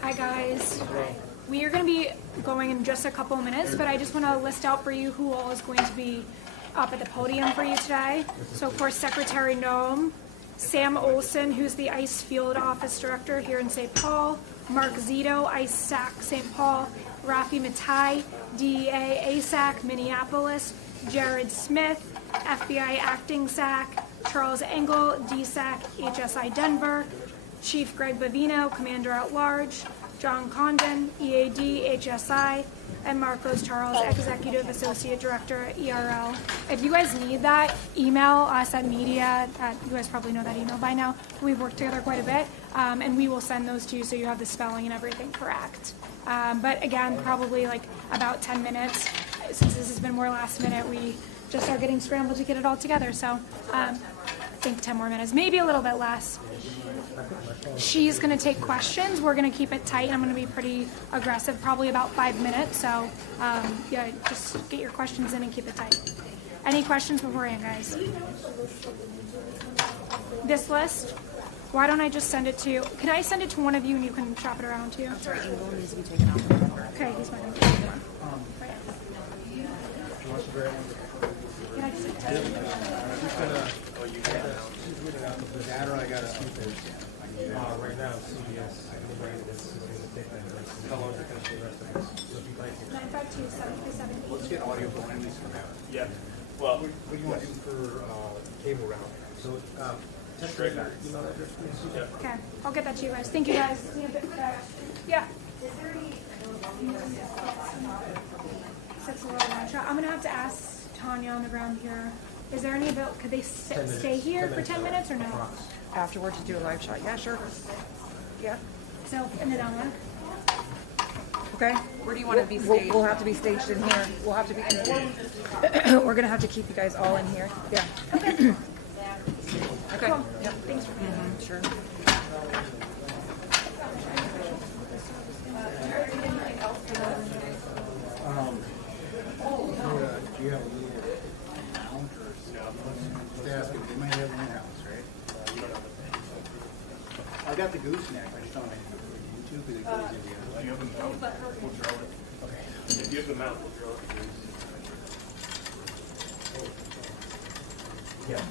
Hi guys. We are going to be going in just a couple of minutes, but I just want to list out for you who all is going to be up at the podium for you today. So of course, Secretary Noem, Sam Olson, who's the ICE Field Office Director here in St. Paul, Mark Zito, ICE SAC St. Paul, Rafi Matai, DEA ASAC Minneapolis, Jared Smith, FBI Acting SAC, Charles Engel, DSAC HSI Denver, Chief Greg Bavino, Commander at Large, John Condon, EAD HSI, and Marcos Charles, Executive Associate Director at ERL. If you guys need that, email us at media. You guys probably know that email by now. We've worked together quite a bit, and we will send those to you so you have the spelling and everything correct. But again, probably like about 10 minutes. Since this has been more last minute, we just are getting scrambled to get it all together. So I think 10 more minutes, maybe a little bit less. She's going to take questions. We're going to keep it tight. I'm going to be pretty aggressive, probably about 5 minutes. So yeah, just get your questions in and keep it tight. Any questions beforehand, guys? This list, why don't I just send it to you? Can I send it to one of you and you can shop it around too? Sorry, Engel needs to be taken out. Okay, he's fine. Can I just take it? Right now, CBS. How long is it going to be the rest of us? So if you'd like to. 952-737. Let's get audio going at least for now. Yeah. Well, What do you want to do for cable route? So, text me your email address, please. yeah. Okay, I'll get that to you guys. Thank you guys. See you a bit. Yeah. Six a little long shot. I'm gonna have to ask Tanya on the ground here. Is there any ability? Could they stay here for 10 minutes or no? Afterwards, to do a live shot. Yeah, sure. Yeah. So in the down one. Okay. Where do you want to be staged? We'll have to be staged in here. We'll have to be in here. We're going to have to keep you guys all in here. Yeah. Okay. Okay. Cool. Yep. Thanks for being Sure. Do you have a little lounge or they ask if they might have one house, right? I got the gooseneck. I just don't know YouTube because it goes in the other. You have the mount, we'll drill it. Okay. If you have the mount, we'll drill it. Yeah.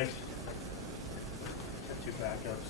Thanks. Got 2 backups.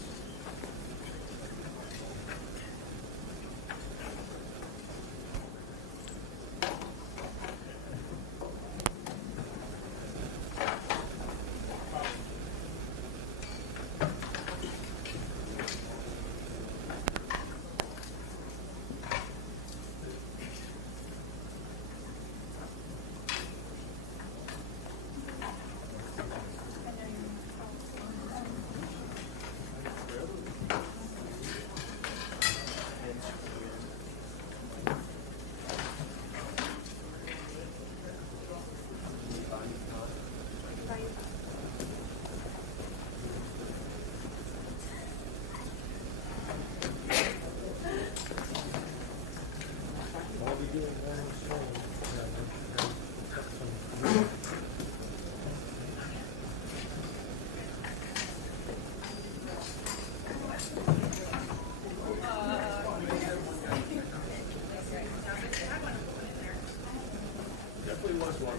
Definitely was one.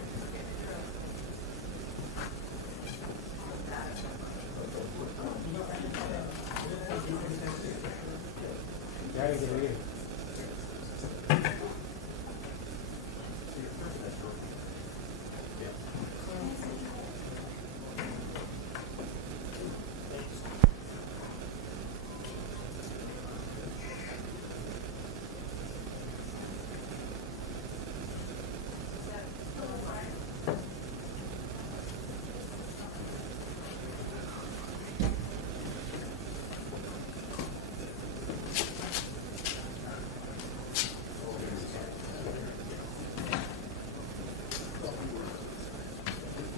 Yeah, you can read it.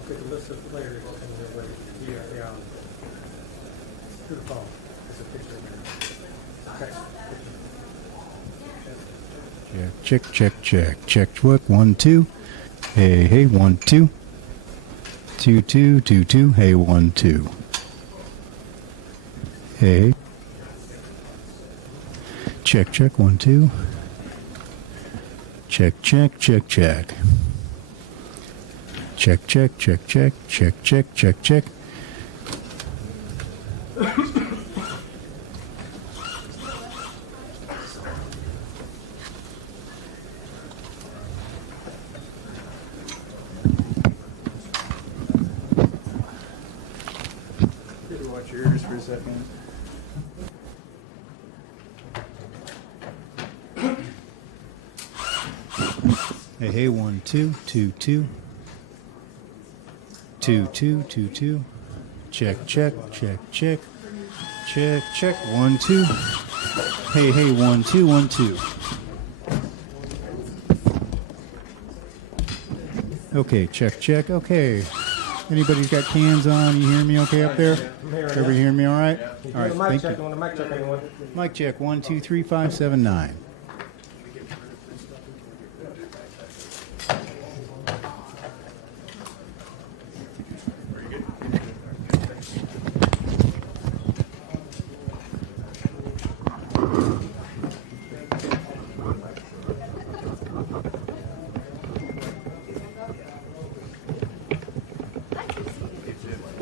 Take a list of players and the way to the phone. There's a picture in there. Okay. Check. Work 1 2. Hey 1 2. 2 2 2 2. Hey 1 2. Hey. Check 1 2. Check. Check. Watch your ears for a second. Hey 1 2 2 2. 2 2 2 2. Check 1 2. Hey 1 2 1 2. Okay, check. Okay. Anybody got cans on? You hear me okay up there? Everybody hear me all right? All right, Mic thank check. you. Want a mic check, anyone? Mic check 1 2 3 5 7 9.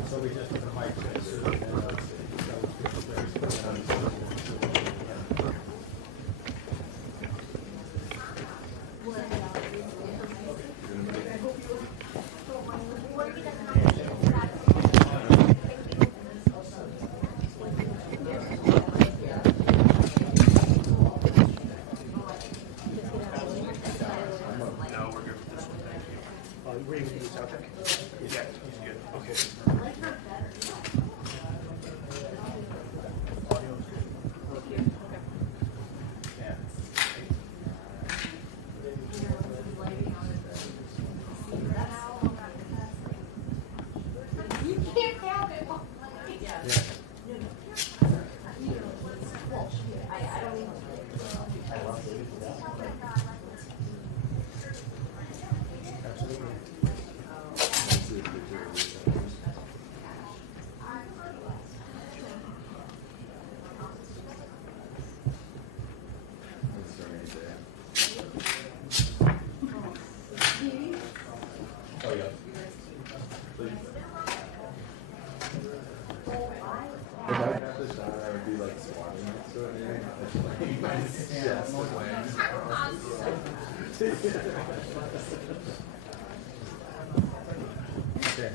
So we just put a mic check. So, Okay. Okay.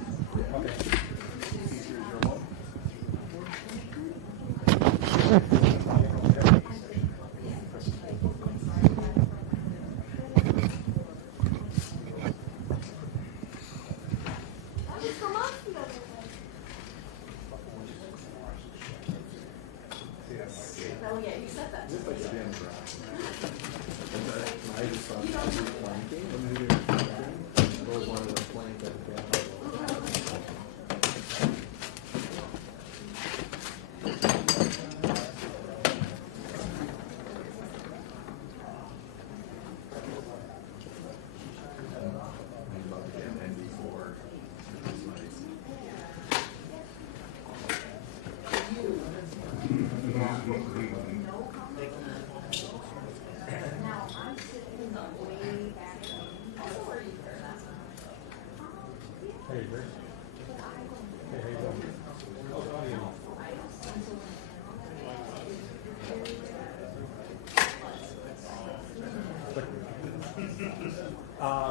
Hey, Bruce. Hey, how you doing?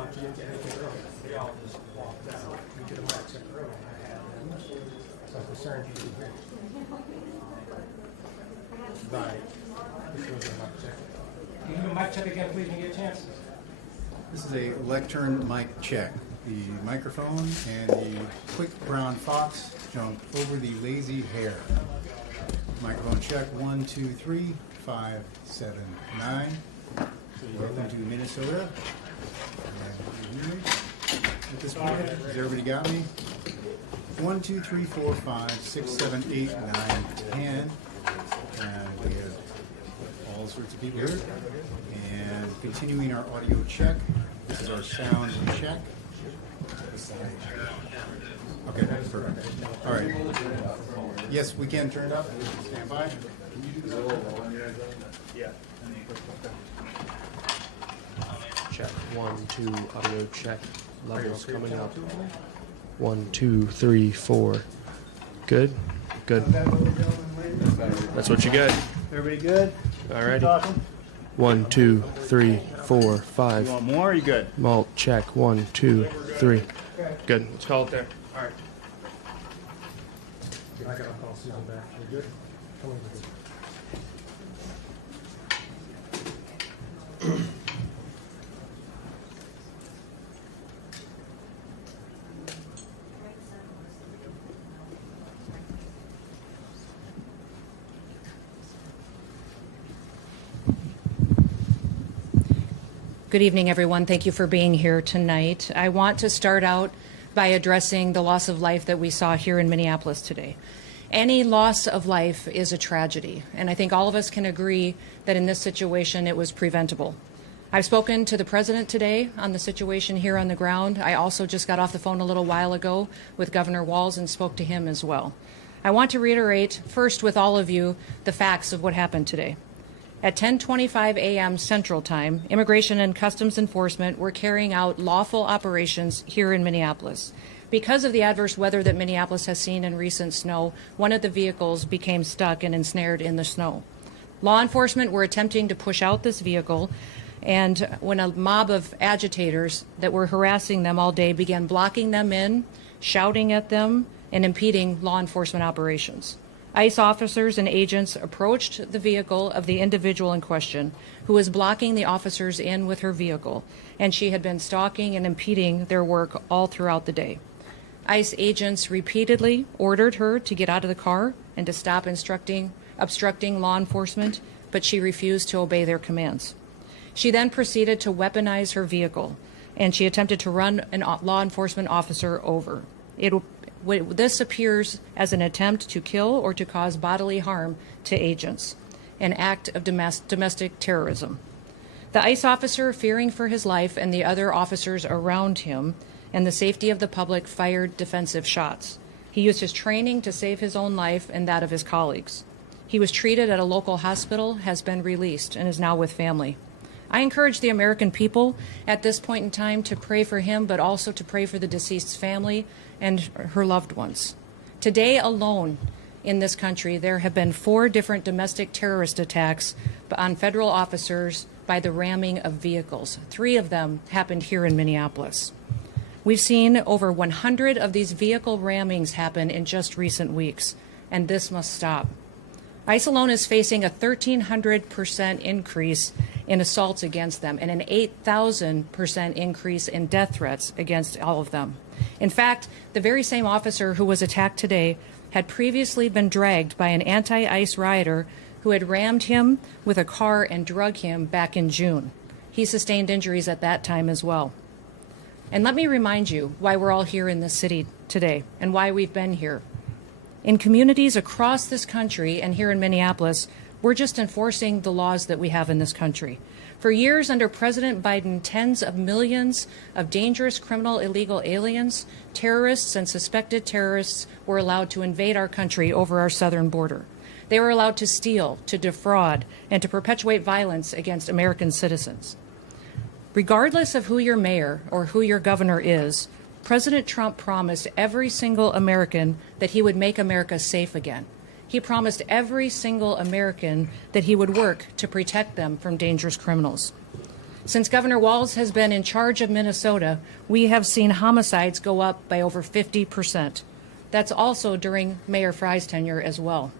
You didn't get anything early. They all just walked out. We did a mic check early. I had them. So I'm concerned you didn't hear. Bye. This was a mic check. Can you do a mic check again, please, when you get a chance? This is a lectern mic check. The microphone and the quick brown fox jumped over the lazy hare. Microphone check 1, 2, 3, 5, 7, 9. Welcome to Minnesota. At this point, has everybody got me? 1, 2, 3, 4, 5, 6, 7, 8, 9, 10. And we have all sorts of people here. And continuing our audio check. This is our sound check. Okay, that's perfect. All right. Yes, we can turn it up. Stand by. Yeah. Check 1, 2, audio check. Levels coming up. 1, 2, 3, 4. Good. Good. That's what you get. Everybody good? Alrighty. Talking? 1, 2, 3, 4, 5. You want more? Or you good? Malt check. 1, 2, 3. Good. Let's call it there. All right. I gotta call Susan back. You good? Come on, good. Good evening, everyone. Thank you for being here tonight. I want to start out by addressing the loss of life that we saw here in Minneapolis today. Any loss of life is a tragedy, and I think all of us can agree that in this situation it was preventable. I've spoken to the president today on the situation here on the ground. I also just got off the phone a little while ago with Governor Walz and spoke to him as well. I want to reiterate first with all of you the facts of what happened today. At 10:25 a.m. Central Time, Immigration and Customs Enforcement were carrying out lawful operations here in Minneapolis. Because of the adverse weather that Minneapolis has seen in recent snow, one of the vehicles became stuck and ensnared in the snow. Law enforcement were attempting to push out this vehicle, and when a mob of agitators that were harassing them all day began blocking them in, shouting at them, and impeding law enforcement operations. ICE officers and agents approached the vehicle of the individual in question, who was blocking the officers in with her vehicle, and she had been stalking and impeding their work all throughout the day. ICE agents repeatedly ordered her to get out of the car and to stop obstructing law enforcement, but she refused to obey their commands. She then proceeded to weaponize her vehicle, and she attempted to run a law enforcement officer over. This appears as an attempt to kill or to cause bodily harm to agents, an act of domestic terrorism. The ICE officer, fearing for his life and the other officers around him and the safety of the public, fired defensive shots. He used his training to save his own life and that of his colleagues. He was treated at a local hospital, has been released, and is now with family. I encourage the American people at this point in time to pray for him, but also to pray for the deceased's family and her loved ones. Today alone in this country, there have been 4 different domestic terrorist attacks on federal officers by the ramming of vehicles. 3 of them happened here in Minneapolis. We've seen over 100 of these vehicle rammings happen in just recent weeks, and this must stop. ICE alone is facing a 1,300% increase in assaults against them and an 8,000% increase in death threats against all of them. In fact, the very same officer who was attacked today had previously been dragged by an anti-ICE rioter who had rammed him with a car and drug him back in June. He sustained injuries at that time as well. And let me remind you why we're all here in this city today and why we've been here. In communities across this country and here in Minneapolis, we're just enforcing the laws that we have in this country. For years under President Biden, tens of millions of dangerous criminal illegal aliens, terrorists, and suspected terrorists were allowed to invade our country over our southern border. They were allowed to steal, to defraud, and to perpetuate violence against American citizens. Regardless of who your mayor or who your governor is, President Trump promised every single American that he would make America safe again. He promised every single American that he would work to protect them from dangerous criminals. Since Governor Walz has been in charge of Minnesota, we have seen homicides go up by over 50%. That's also during Mayor Frye's tenure as well.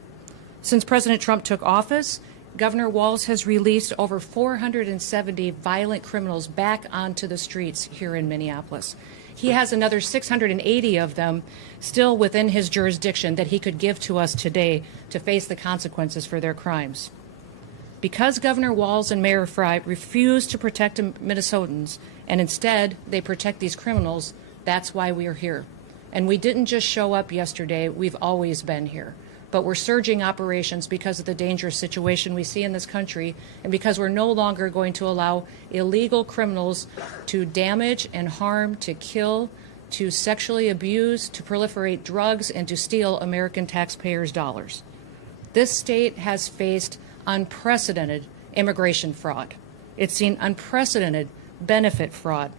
Since President Trump took office, Governor Walz has released over 470 violent criminals back onto the streets here in Minneapolis. He has another 680 of them still within his jurisdiction that he could give to us today to face the consequences for their crimes. Because Governor Walz and Mayor Frye refuse to protect Minnesotans, and instead they protect these criminals, that's why we are here. And we didn't just show up yesterday, we've always been here. But we're surging operations because of the dangerous situation we see in this country and because we're no longer going to allow illegal criminals to damage and harm, to kill, to sexually abuse, to proliferate drugs, and to steal American taxpayers' dollars. This state has faced unprecedented immigration fraud. It's seen unprecedented benefit fraud.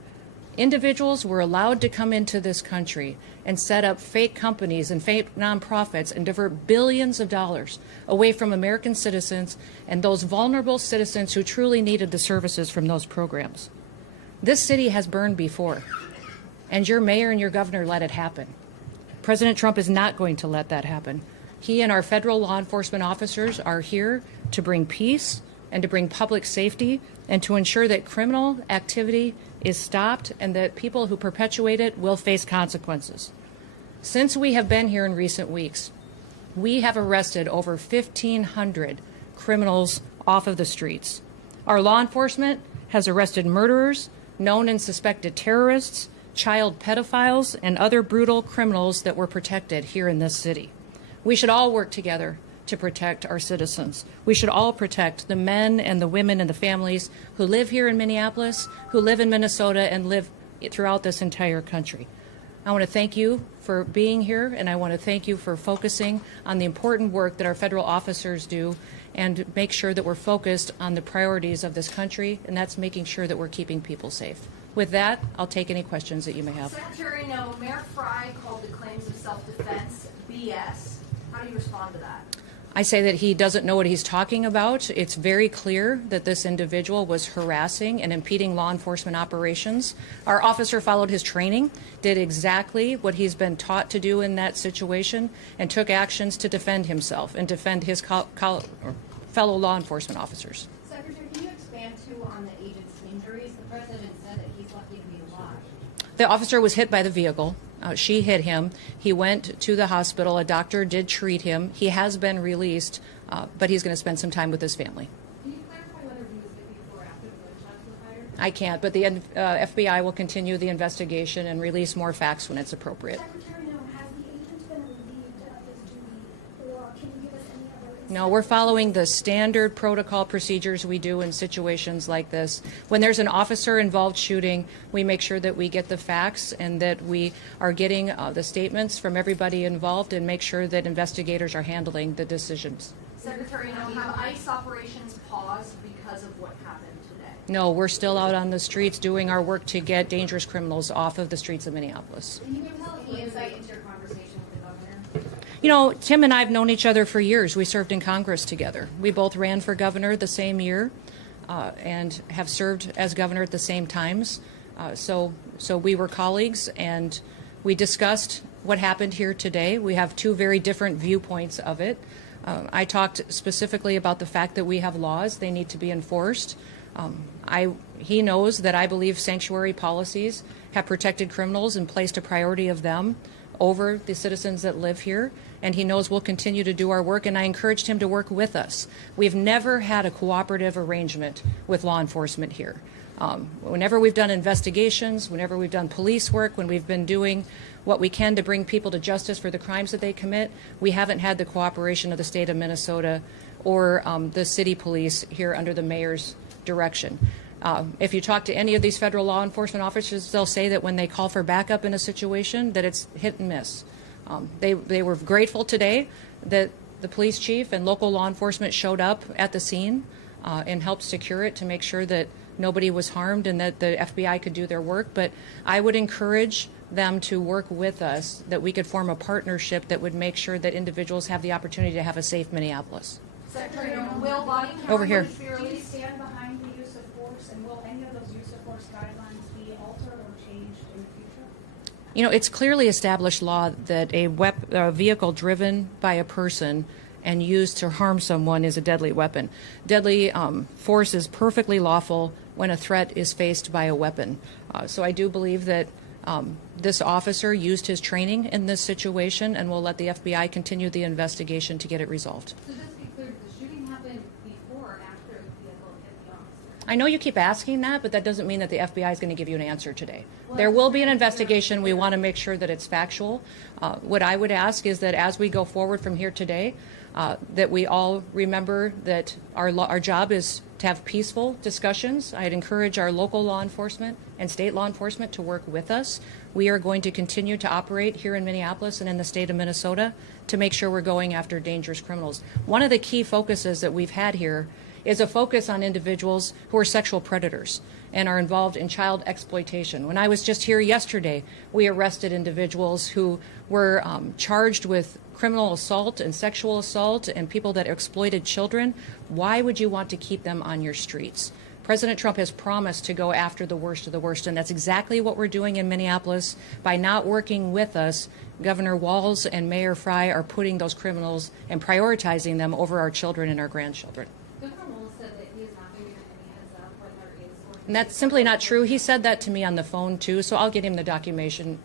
Individuals were allowed to come into this country and set up fake companies and fake nonprofits and divert billions of dollars away from American citizens and those vulnerable citizens who truly needed the services from those programs. This city has burned before, and your mayor and your governor let it happen. President Trump is not going to let that happen. He and our federal law enforcement officers are here to bring peace and to bring public safety and to ensure that criminal activity is stopped and that people who perpetuate it will face consequences. Since we have been here in recent weeks, we have arrested over 1,500 criminals off of the streets. Our law enforcement has arrested murderers, known and suspected terrorists, child pedophiles, and other brutal criminals that were protected here in this city. We should all work together to protect our citizens. We should all protect the men and the women and the families who live here in Minneapolis, who live in Minnesota, and live throughout this entire country. I want to thank you for being here, and I want to thank you for focusing on the important work that our federal officers do and make sure that we're focused on the priorities of this country, and that's making sure that we're keeping people safe. With that, I'll take any questions that you may have. Secretary Noem, Mayor Frye called the claims of self-defense BS. How do you respond to that? I say that he doesn't know what he's talking about. It's very clear that this individual was harassing and impeding law enforcement operations. Our officer followed his training, did exactly what he's been taught to do in that situation, and took actions to defend himself and defend his fellow law enforcement officers. Secretary, can you expand too on the agent's injuries? The president said that he's lucky to be alive. The officer was hit by the vehicle. She hit him. He went to the hospital. A doctor did treat him. He has been released, but he's going to spend some time with his family. Can you clarify whether he was hit before or after the gunshots were fired? I can't, but the FBI will continue the investigation and release more facts when it's appropriate. Secretary Noem, has the agent been relieved of his duty, or can you give us any other insight? No, we're following the standard protocol procedures we do in situations like this. When there's an officer-involved shooting, we make sure that we get the facts and that we are getting the statements from everybody involved and make sure that investigators are handling the decisions. Secretary Noem, have ICE operations paused because of what happened today? No, we're still out on the streets doing our work to get dangerous criminals off of the streets of Minneapolis. Can you give us any insight into your conversation with the governor? You know, Tim and I have known each other for years. We served in Congress together. We both ran for governor the same year. and have served as governor at the same times. So we were colleagues, and we discussed what happened here today. We have two very different viewpoints of it. I talked specifically about the fact that we have laws. They need to be enforced. He knows that I believe sanctuary policies have protected criminals and placed a priority of them over the citizens that live here, and he knows we'll continue to do our work, and I encouraged him to work with us. We've never had a cooperative arrangement with law enforcement here. Whenever we've done investigations, whenever we've done police work, when we've been doing what we can to bring people to justice for the crimes that they commit, we haven't had the cooperation of the state of Minnesota or the city police here under the mayor's direction. If you talk to any of these federal law enforcement officers, they'll say that when they call for backup in a situation, that it's hit and miss. They were grateful today that the police chief and local law enforcement showed up at the scene and helped secure it to make sure that nobody was harmed and that the FBI could do their work. But I would encourage them to work with us, that we could form a partnership that would make sure that individuals have the opportunity to have a safe Minneapolis. Secretary Noem, will body camera Over here. use Do you stand behind the use of force, and will any of those use of force guidelines be altered or changed in the future? You know, it's clearly established law that a vehicle driven by a person and used to harm someone is a deadly weapon. Deadly force is perfectly lawful when a threat is faced by a weapon. So I do believe that this officer used his training in this situation, and we'll let the FBI continue the investigation to get it resolved. So just to be clear, did the shooting happen before or after the vehicle hit the officer? I know you keep asking that, but that doesn't mean that the FBI is going to give you an answer today. There will be an investigation. We want to make sure that it's factual. What I would ask is that as we go forward from here today, that we all remember that our job is to have peaceful discussions. I'd encourage our local law enforcement and state law enforcement to work with us. We are going to continue to operate here in Minneapolis and in the state of Minnesota to make sure we're going after dangerous criminals. One of the key focuses that we've had here is a focus on individuals who are sexual predators and are involved in child exploitation. When I was just here yesterday, we arrested individuals who were charged with criminal assault and sexual assault and people that exploited children. Why would you want to keep them on your streets? President Trump has promised to go after the worst of the worst, and that's exactly what we're doing in Minneapolis. By not working with us, Governor Walz and Mayor Frey are putting those criminals and prioritizing them over our children and our grandchildren. Governor Walz said that he is not going to give any heads up when there is going to be. And that's simply not true. He said that to me on the phone too, so I'll get him the documentation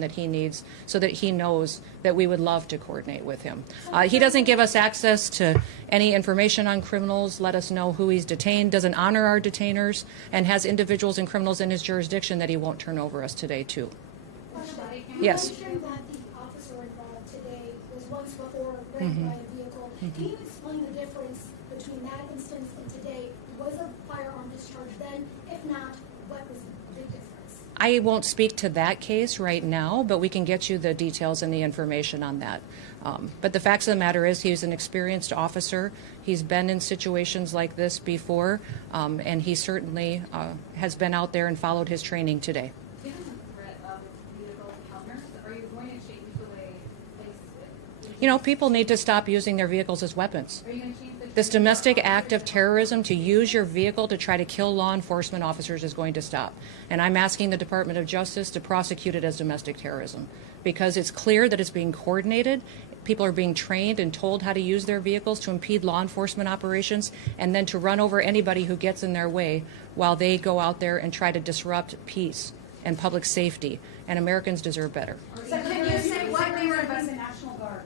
that he needs so that he knows that we would love to coordinate with him. He doesn't give us access to any information on criminals, let us know who he's detained, doesn't honor our detainers, and has individuals and criminals in his jurisdiction that he won't turn over us today too. Yes. You mentioned that the officer involved today was once before raped by a vehicle. Can you explain the difference between that instance and today? Was a firearm discharged then? If not, what was the big difference? I won't speak to that case right now, but we can get you the details and the information on that. But the facts of the matter is he's an experienced officer. He's been in situations like this before, and he certainly has been out there and followed his training today. Given the threat of vehicle encounters, are you going to change the way You know, people need to stop using their vehicles as weapons. Are you going to change the This domestic act of terrorism to use your vehicle to try to kill law enforcement officers is going to stop. And I'm asking the Department of Justice to prosecute it as domestic terrorism because it's clear that it's being coordinated. People are being trained and told how to use their vehicles to impede law enforcement operations and then to run over anybody who gets in their way while they go out there and try to disrupt peace and public safety. And Americans deserve better. So can you say what they were The investing? National Guard.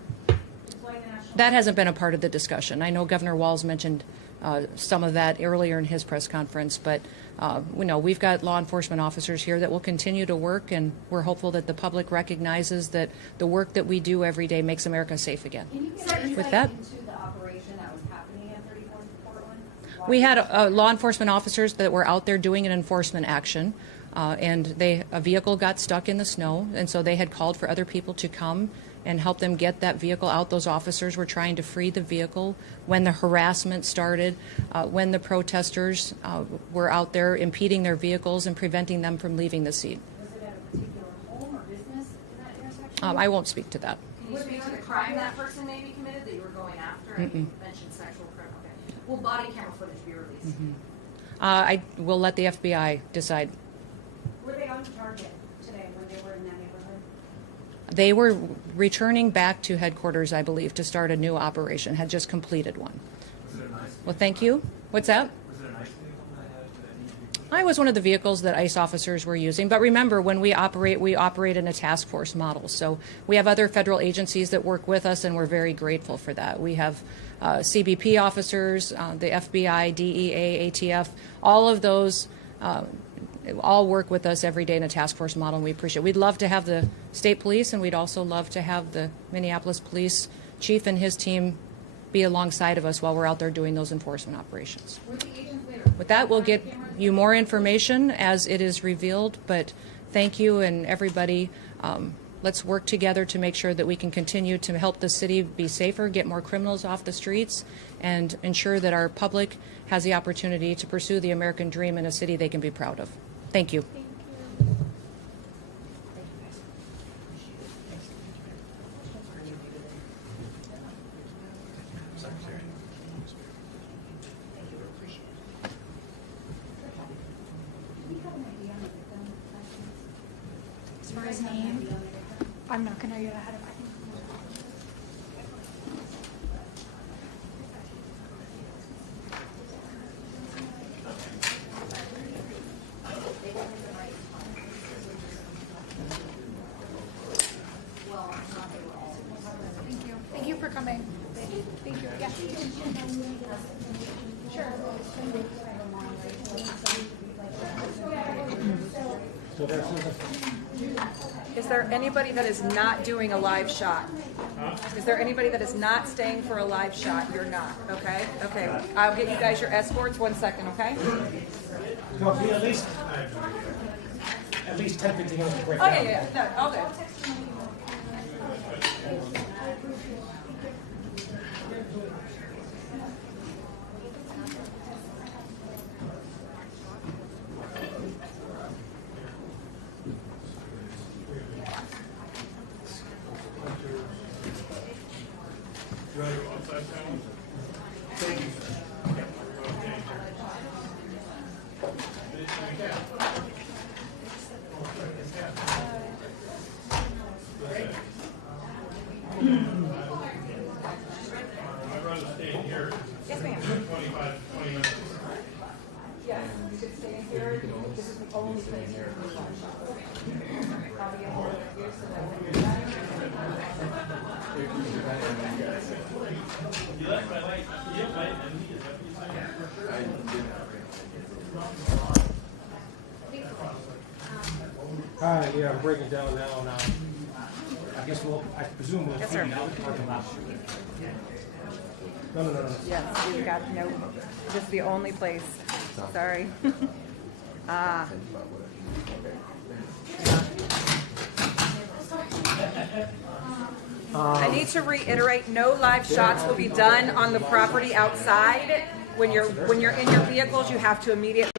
Deploying the National That hasn't been a part of the discussion. I know Governor Walz mentioned some of that earlier in his press conference, but we've got law enforcement officers here that will continue to work, and we're hopeful that the public recognizes that the work that we do every day makes America safe again. Can you get With insight that, into the operation that was happening at 34th Portland? we had law enforcement officers that were out there doing an enforcement action, and a vehicle got stuck in the snow, and so they had called for other people to come and help them get that vehicle out. Those officers were trying to free the vehicle when the harassment started, when the protesters were out there impeding their vehicles and preventing them from leaving the scene. Was it at a particular home or business in that intersection? I won't speak to that. Can you speak to the crime that person may be committed that you were going after? And you mentioned sexual criminal. Okay. Will body camera footage be released? I will let the FBI decide. Were they on target today when they were in that neighborhood? They were returning back to headquarters, I believe, to start a new operation, had just completed one. Well, thank you. What's that? I was one of the vehicles that ICE officers were using. But remember, when we operate in a task force model. So we have other federal agencies that work with us, and we're very grateful for that. We have CBP officers, the FBI, DEA, ATF, all of those all work with us every day in a task force model, and we appreciate it. We'd love to have the state police, and we'd also love to have the Minneapolis police chief and his team be alongside of us while we're out there doing those enforcement operations. With that, we'll get you more information as it is revealed, but thank you and everybody. Let's work together to make sure that we can continue to help the city be safer, get more criminals off the streets, and ensure that our public has the opportunity to pursue the American dream in a city they can be proud of. Thank you. As far as name, I'm not going to get ahead of it. Thank you for coming. Thank you. Yeah. Sure. Is there anybody that is not doing a live shot? Is there anybody that is not staying for a live shot? You're not, okay? Okay, I'll get you guys your escorts, 1 second, okay? No, be at least 10, 15 minutes to break Oh, down. yeah. No, okay. Yes, ma'am. 20 minutes. Yes, you could stay in here. This is the only place here. I'll be in here so that when you're done. Yeah, I'm breaking down now. I guess I presume we'll figure out the parking lot. No. Yes, you got, no, this is the only place. Sorry. I need to reiterate, no live shots will be done on the property outside. When you're in your vehicles, you have to immediately